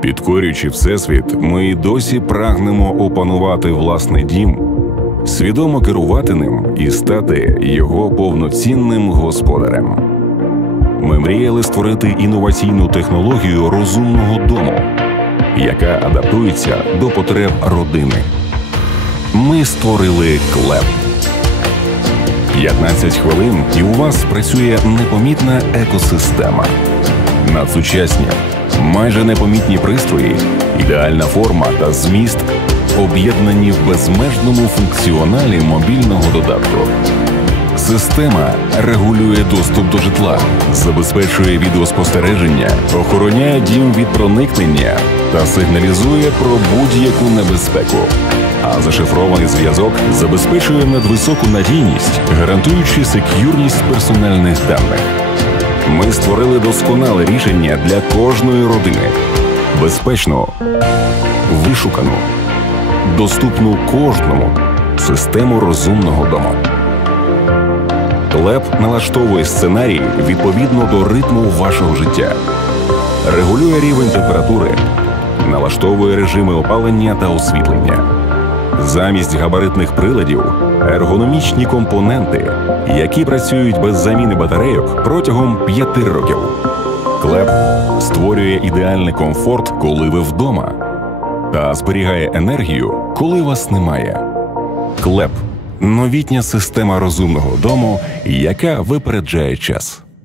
Підкорюючи всесвіт, ми й досі прагнемо опанувати власний дім, свідомо керувати ним і стати його повноцінним господарем. Ми мріяли створити інноваційну технологію розумного дому, яка адаптується до потреб родини. Ми створили клеп. 15 хвилин, і у вас працює непомітна екосистема. Надсучасні, майже непомітні пристрої, ідеальна форма та зміст об'єднані в безмежному функціоналі мобільного додатку. Система регулює доступ до житла, забезпечує відеоспостереження, охороняє дім від проникнення та сигналізує про будь-яку небезпеку. А зашифрований зв'язок забезпечує надвисоку надійність, гарантуючи сек'юрність персональних даних. Ми створили досконале рішення для кожної родини, безпечну, вишукану, доступну кожному систему розумного дому. Леп налаштовує сценарій відповідно до ритму вашого життя, регулює рівень температури, налаштовує режими опалення та освітлення. Замість габаритних приладів ергономічні компоненти, які працюють без заміни батарейок протягом п'яти років. Клеп створює ідеальний комфорт, коли ви вдома, та зберігає енергію, коли вас немає. Клеп новітня система розумного дому, яка випереджає час.